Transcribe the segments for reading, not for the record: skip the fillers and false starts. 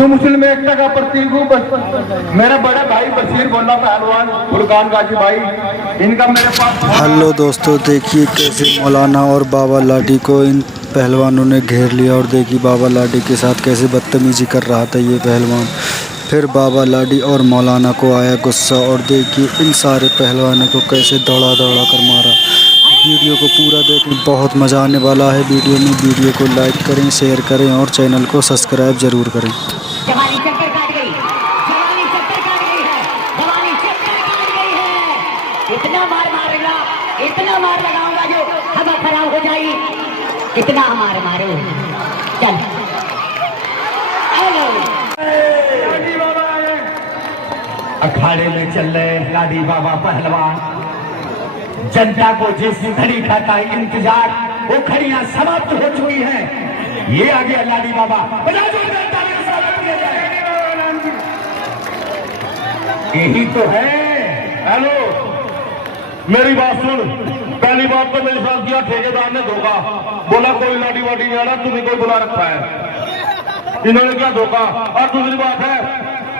हिंदू मुस्लिम एकता का प्रतीक हूँ। बस मेरा बड़ा भाई बशीर बोला पहलवान फुरकान गाजी भाई, इनका मेरे पास। हेलो दोस्तों, देखिए कैसे मौलाना और बाबा लाडी को इन पहलवानों ने घेर लिया और देखिए बाबा लाडी के साथ कैसे बदतमीजी कर रहा था ये पहलवान। फिर बाबा लाडी और मौलाना को आया गुस्सा और देखिए इन सारे पहलवानों को कैसे दौड़ा दौड़ा कर मारा। वीडियो को पूरा देखें, बहुत मज़ा आने वाला है वीडियो में। वीडियो को लाइक करें, शेयर करें और चैनल को सब्सक्राइब ज़रूर करें। जवानी चक्कर काट गई, जवानी चक्कर काट गई है, जवानी चक्कर काट गई है। इतना मार मारेगा, इतना मार लगाऊंगा जो हवा खराब हो जाएगी। कितना मार मारो, चल। अखाड़े में चल रहे लाडी बाबा पहलवान। जनता को जिस घड़ी का था इंतजार, वो घड़ियां समाप्त हो चुकी हैं। ये आ गया लाडी बाबा। यही तो है। हेलो, मेरी बात सुन। पहली बात तो मेरे साथ दिया ठेकेदार ने धोखा, बोला कोई लाडी वाडी नहीं आ रहा, तुम्हें कोई बुला रखा है। इन्होंने क्या धोखा। और दूसरी बात है,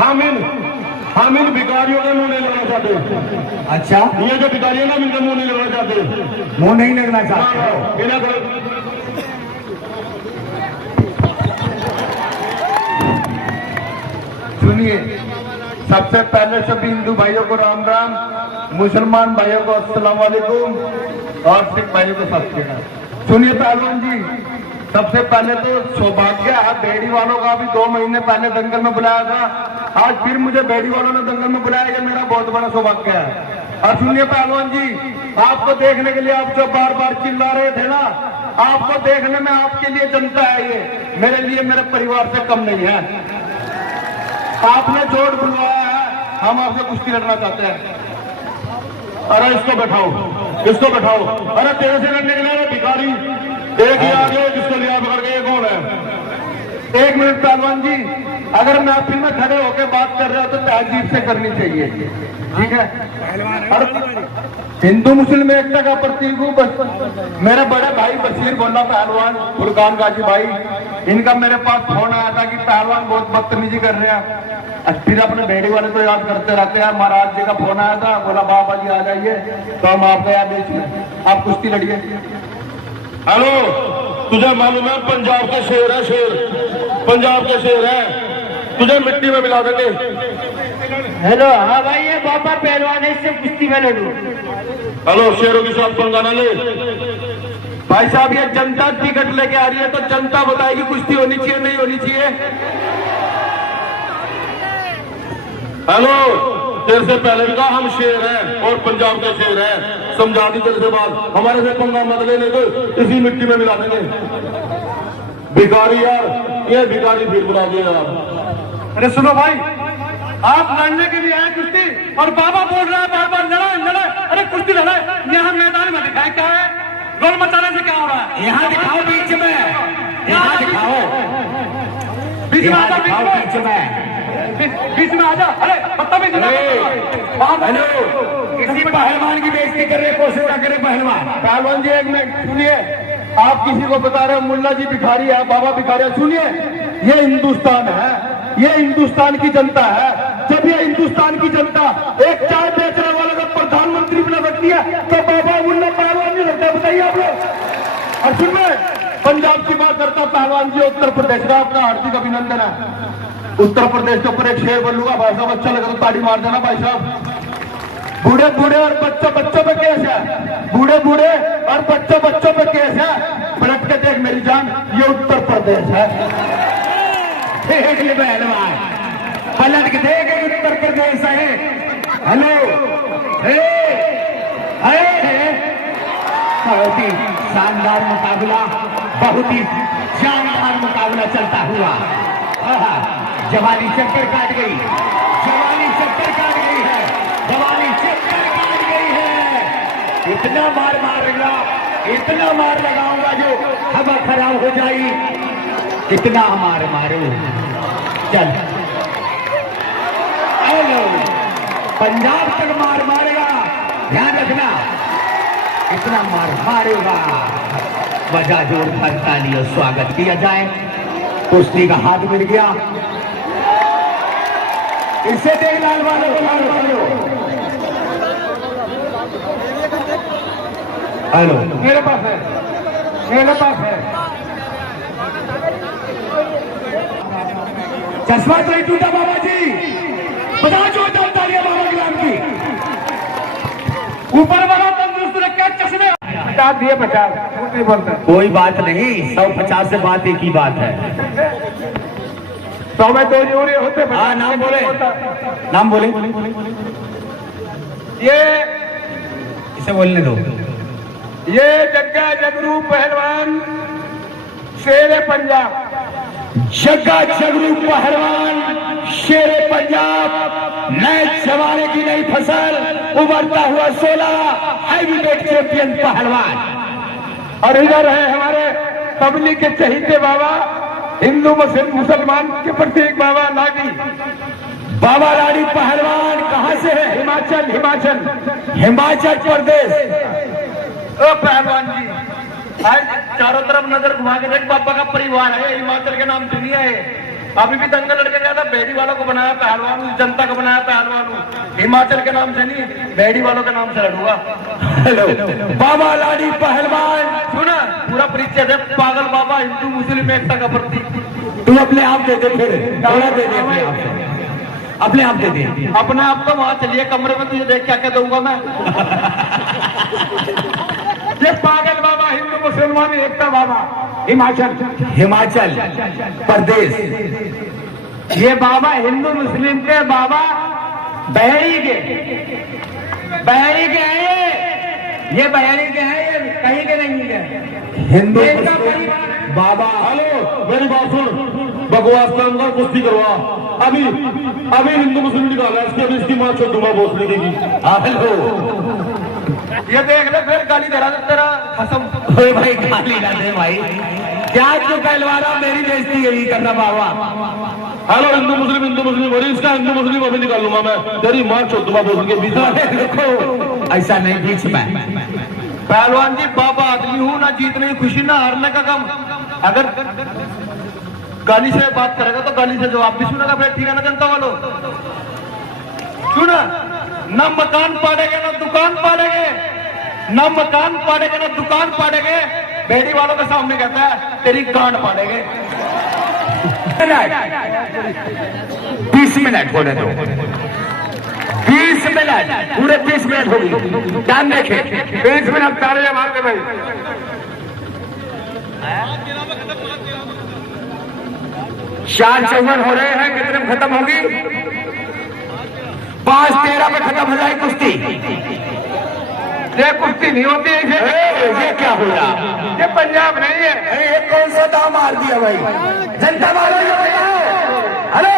हम इन भिखारियों के मुंह नहीं लगना चाहते। अच्छा, ये जो भिखारी है ना, इनके मुंह नहीं लगना चाहते। मुंह नहीं लगना चाहते हो? इन्हें सुनिए, सबसे पहले सभी हिंदू भाइयों को राम राम, मुसलमान भाइयों को अस्सलाम वालेकुम और सिख भाइयों को सत श्री अकाल। सुनिए पहलवान जी, सबसे पहले तो सौभाग्य है बेड़ी वालों का भी 2 महीने पहले दंगल में बुलाया था। आज फिर मुझे बेड़ी वालों ने दंगल में बुलाया, ये मेरा बहुत बड़ा सौभाग्य है। और सुनिए पहलवान जी, आपको देखने के लिए आप जो बार बार चिल्ला रहे थे ना, आपको देखने में आपके लिए जनता है, ये मेरे लिए मेरे परिवार से कम नहीं है। आपने जोड़ बुलवाया है, हम आपसे कुश्ती लड़ना चाहते हैं। अरे इसको बैठाओ, इसको बैठाओ। अरे तेरे से लड़ने के लिए भिखारी एक ही आगे, जिसको लिया पकड़ के, ये कौन है? 1 मिनट पहलवान जी, अगर महफिल में खड़े होकर बात कर रहे हो तो तहजीब से करनी चाहिए, ठीक है? और हिंदू मुस्लिम एकता का प्रतीक हूँ। बस मेरा बड़ा भाई बशीर बोला पहलवान फुरकान गाजी भाई, इनका मेरे पास फोन आया था कि पहलवान बहुत बदतमीजी कर रहे हैं। फिर अपने बेड़ी वाले तो याद करते रहते हैं। महाराज जी का फोन आया था, बोला बाबा जी आ जाइए तो हम आपका याद देंगे, आप कुश्ती लड़िए। हेलो, तुझे मालूम है पंजाब के शेर है, शेर पंजाब के शेर है, तुझे मिट्टी में मिला देंगे। हेलो, हाँ भाई, ये बाबा पहलवान है, इससे कुश्ती में लड़ूं। हेलो, शेरों के साथ पंगा ना ले। भाई साहब, ये जनता टिकट लेके आ रही है तो जनता बताएगी कुश्ती होनी चाहिए नहीं होनी चाहिए। हेलो, तेरे से पहले भी कहा हम शेर हैं और पंजाब के शेर हैं, समझा दी तेरे से बात। हमारे से पंगा मत लेने को, इसी मिट्टी में मिला देंगे। भिखारी यार, ये भिखारी फिर बुला दिए यार। अरे सुनो भाई, आप लड़ने के लिए आए कुश्ती और बाबा बोल रहा है बार बार लड़ाई लड़ाई। अरे कुश्ती लड़ाई यहाँ मैदान में दिखाए, क्या है? गोल मचाने से क्या हो रहा है? यहाँ दिखाओ बीच में, यहाँ दिखाओ बीच में आजा, बीच में, बीच में आजा। अरे बदतमीज हेलो, किसी पहलवान की बेइज्जती करने की कोशिश ना करे पहलवान। पहलवान जी 1 मिनट सुनिए, आप किसी को बता रहे हो मुल्ला जी भिखारी है, बाबा भिखारी है। सुनिए, ये हिंदुस्तान है, ये हिंदुस्तान की जनता है। जब ये हिंदुस्तान की जनता एक चाय बेचने वाले का प्रधानमंत्री बना सकती है तो बाबा मुल्ला पहलवान नहीं लगता, बताइए आप लोग। और सुन में पंजाब की बात करता पहलवान जी, उत्तर प्रदेश का आपका हार्दिक अभिनंदन है। उत्तर प्रदेश के ऊपर एक शेर बोलूंगा भाई साहब, अच्छा लगा तो ताड़ी मार देना भाई साहब। बूढ़े बूढ़े और बच्चों बच्चों पे केस है, बूढ़े बूढ़े और बच्चों बच्चों पे केस है। पलट के देख मेरी जान, ये उत्तर प्रदेश है। देख ले पहलवान, पलट के देख, उत्तर प्रदेश है। हेलो, बहुत ही शानदार मुकाबला, बहुत ही जानदार मुकाबला चलता हुआ। जवानी चक्कर काट गई, जवानी चक्कर काट गई है, जवानी चक्कर काट गई है। इतना मार मारेगा, इतना मार लगाऊंगा जो हवा खराब हो जाएगी। कितना मार मारो, चल। हेलो, पंजाब तक मार मारेगा, ध्यान रखना। इतना मार मारेगा, बजा जोर ताली और स्वागत किया जाए। कुश्ती का हाथ मिल गया, इसे देख लाल वालों हेलो मेरे पास है, मेरे पास है। चश्मा तो नहीं टूटा बाबा जी, बता जो तालियां बाबा गुलाम की। ऊपर वाला तंदुरुस्त रखे चश्मे 50 दिए, 50 झूठ नहीं बोलता। कोई बात नहीं, 150 से बात एक ही बात है। 100 में 2 जोड़े होते। हाँ नाम बोले, नाम बोले, ये इसे बोलने दो। ये जग्गा जगरू पहलवान शेर पंजाब, जग्गा जगरू पहलवान शेर पंजाब, नए जमाने की नई फसल, उभरता हुआ 16 हैवीवेट चैंपियन पहलवान। और इधर है हमारे पब्लिक के चहीते बाबा, हिंदू मुसलमान के प्रतीक बाबा लाडी। बाबा लाडी पहलवान कहाँ से है? हिमाचल, हिमाचल, हिमाचल प्रदेश। ओ पहलवान जी, आज चारों तरफ नजर घुमा के देख, बाबा का परिवार है, हिमाचल के नाम दुनिया है। अभी भी दंगल लड़के गया था, बेड़ी वालों को बनाया पहलवान, जनता को बनाया पहलवान। हिमाचल के नाम से नहीं, बेड़ी वालों के नाम से लड़ूंगा। हेलो बाबा लाडी पहलवान, सुना पूरा परिचय दे, पागल बाबा, हिंदू मुस्लिम एकता का प्रतीक। तू अपने आप दे दे, फिर थोड़ा दे दे अपने आप दे दे। अपने आप तो वहां चलिए कमरे में, तुझे देख क्या क्या दूंगा मैं। ये पागल बाबा, हिंदू मुसलमान एकता बाबा, हिमाचल, हिमाचल प्रदेश। ये बाबा हिंदू मुस्लिम के बाबा बहरी के हैं ये बहरी के हैं, ये कहीं के नहीं है। हिंदू इनका मुस्लिम बाबा। हेलो मेरी बात सुन, बकवास का अंदर कुश्ती करवा। अभी हिंदू मुस्लिम निकाला, इसके अभी इसकी मां छोटूमा भोसले देगी। हेलो ये देख ले, फिर गाली दे रहा था तेरा खसम। ओए भाई गाली ना दे भाई, क्या जो पहलवाना मेरी बेइज्जती यही करना बाबा। हेलो हिंदू मुस्लिम, और इसका हिंदू मुस्लिम अभी निकाल लूंगा मैं, तेरी मां छोटूमा भोसले के बीच में। देखो ऐसा नहीं बीच में। पहलवान जी, बाबा आदमी हूँ, ना जीतने की खुशी ना हारने का गम। अगर गाली से बात करेगा तो गाली से जवाब भी सुनेगा, फिर ठीक है ना जनता वालों। सुना, ना मकान पाड़ेगे ना दुकान पाड़ेगे, ना मकान पाड़ेगे ना दुकान पाड़ेगे। बेड़ी वालों के सामने कहता है तेरी गांड पाड़ेगे। 20 मिनट होने दो, 20 मिनट, पूरे 20 मिनट होगी। ध्यान देखे, 20 मिनट तालियां मार दे भाई। चार चौवन हो रहे हैं, कितने में खत्म होगी? 5:13 में खत्म हो जाए कुश्ती। ये कुश्ती नहीं होती है, ये क्या हो रहा? ये पंजाब नहीं है। ये कौन सा दाव मार दिया भाई? जनता वालों ये बताओ, हेलो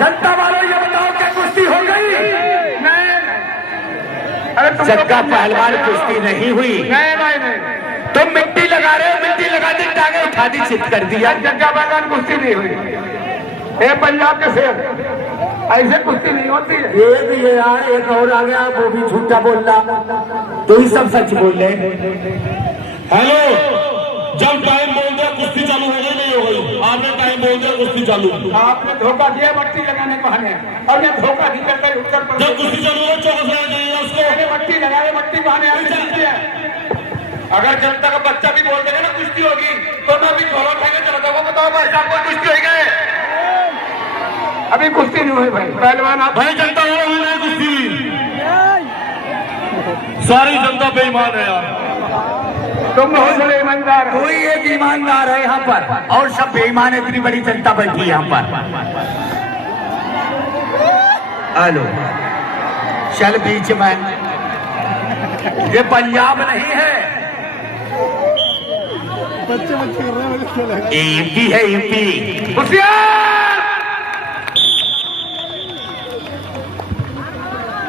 जनता वालों ये बताओ, क्या कुश्ती हो गई? नहीं, अरे तुम जग्गा पहलवान कुश्ती नहीं हुई। नहीं भाई नहीं, तुम मिट्टी लगा रहे हो, मिट्टी लगाते टांगे उठा दी, चित कर दिया। जग्गा पहलवान कुश्ती नहीं हुई। ये पंजाब के शेर, ऐसे कुश्ती नहीं होती है। ये यार एक और आ गया, वो भी झूठा बोल रहा, तो ही सब सच बोल रहे। हेलो, जब टाइम बोल दिया कुश्ती चालू हो गई, नहीं हो गई? आपने टाइम बोल दिया कुश्ती चालू। आपने धोखा दिया मट्टी लगाने को हमें, और ये धोखा नहीं करता उत्तर प्रदेश। जब कुश्ती चालू हो चौकस रहना चाहिए उसको। मैंने मट्टी लगाए, मट्टी बहाने आने चलती है। अगर जनता का बच्चा भी बोल देगा ना कुश्ती होगी, तो मैं भी घोड़ा उठाकर चला जाऊंगा। बताओ भाई साहब, कोई कुश्ती हो गए? अभी कुश्ती नहीं हुई भाई। पहलवान आप भाई जनता वाला हुई नहीं कुश्ती, सारी जनता बेईमान है यार। तुम बहुत बड़े ईमानदार हो। कोई एक ईमानदार है यहाँ पर, और सब बेईमान है। इतनी बड़ी जनता बैठी है यहाँ पर। हेलो, चल बीच में, ये पंजाब नहीं है, यूपी है, यूपी।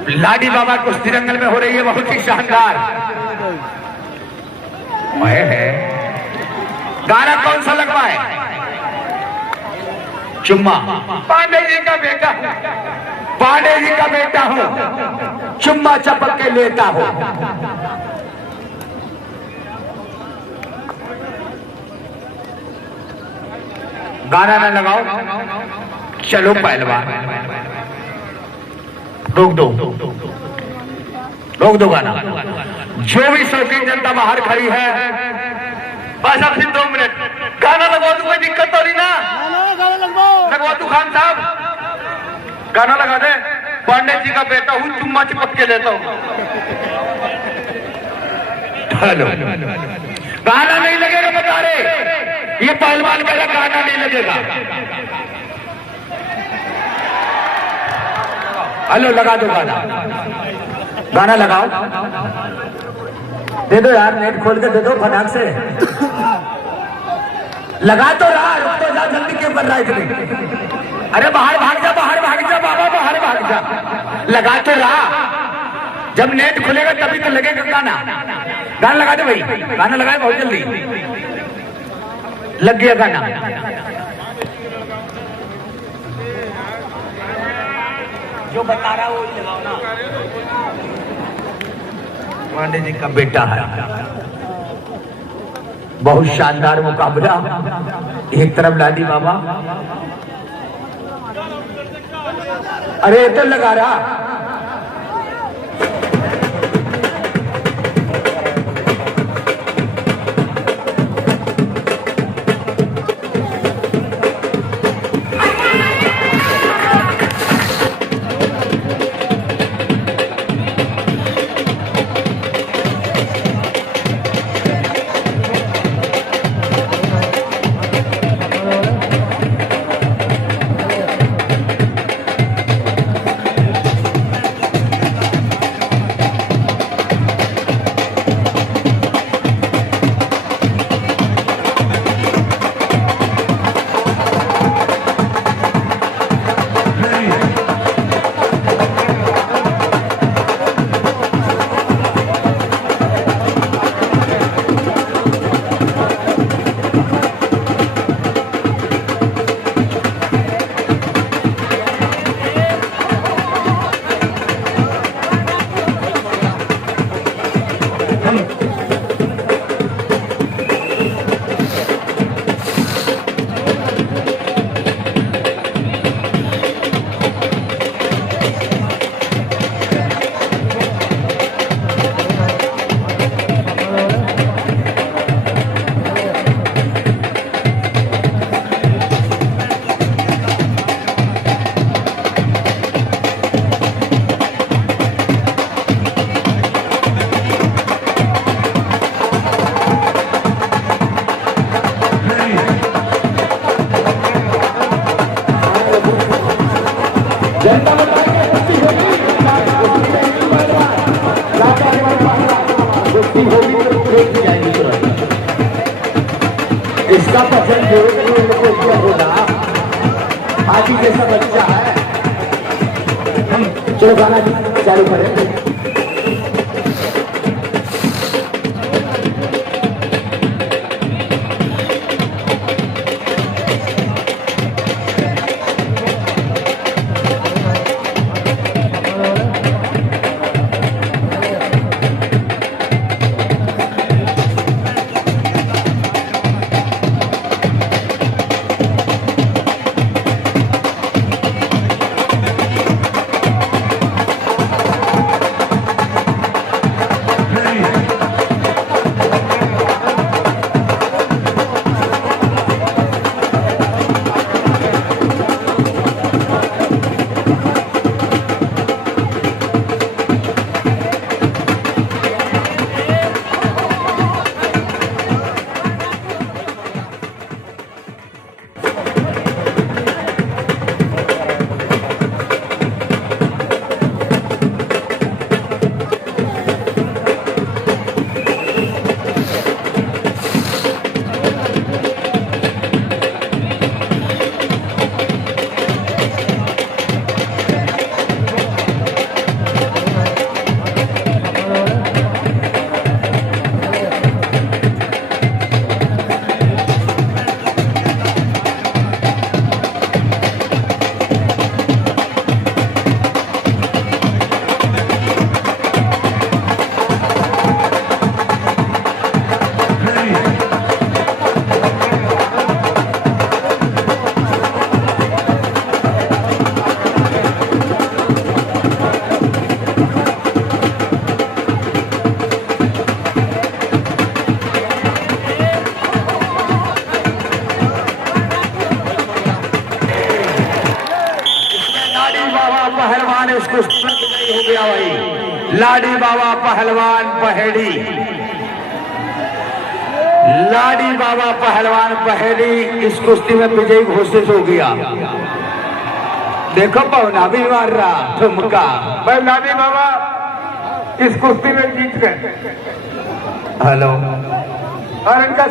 लाडी बाबा कुश्ती दंगल में हो रही है, बहुत ही शानदार है। गाना कौन सा लगवाए? चुम्मा। पांडे जी का बेटा, पांडे जी का बेटा हूं, चुम्मा चपक के लेता हूं। गाना ना लगाओ, चलो पहलवान। रोक दो गाना। जो भी शौकीन जनता बाहर खड़ी है, बस अब सिर्फ 2 मिनट गाना लगवा दू, कोई दिक्कत तो नहीं ना? लगवा दू खान साहब, गाना लगा दे। पांडे जी का बेटा हूँ, चुम्मा चिपक के लेता हूँ। हेलो, गाना नहीं लगेगा बता रहे, ये पहलवान का गाना नहीं लगेगा। हेलो, लगा दो गाना, गाना लगाओ, दे दो यार, नेट खोल के दे दो फटाक से। लगा तो रहा, रुक तो जा, जल्दी क्यों कर रहा है इतनी? अरे बाहर भाग जा, बाहर भाग जा बाबा, बाहर भाग जा। लगा तो रहा, जब नेट खुलेगा तभी तो लगेगा गाना। गाना लगा दे भाई, गाना लगाए बहुत जल्दी। लग गया गाना। जो बता रहा वो लगाओ ना। पांडे जी का बेटा है, बहुत शानदार मुकाबला। एक तरफ लाडी बाबा, अरे तो लगा रहा। इसका पसंद होगा, हाथी जैसा बच्चा है। चलो गाना चालू करें। लाडी बाबा पहलवान पहेड़ी, लाडी बाबा पहलवान पहेड़ी इस कुश्ती में विजयी घोषित हो गया। देखो पवना भी मार रहा ठुमका। भाई लाडी बाबा इस कुश्ती में जीत गए। हेलो और इनका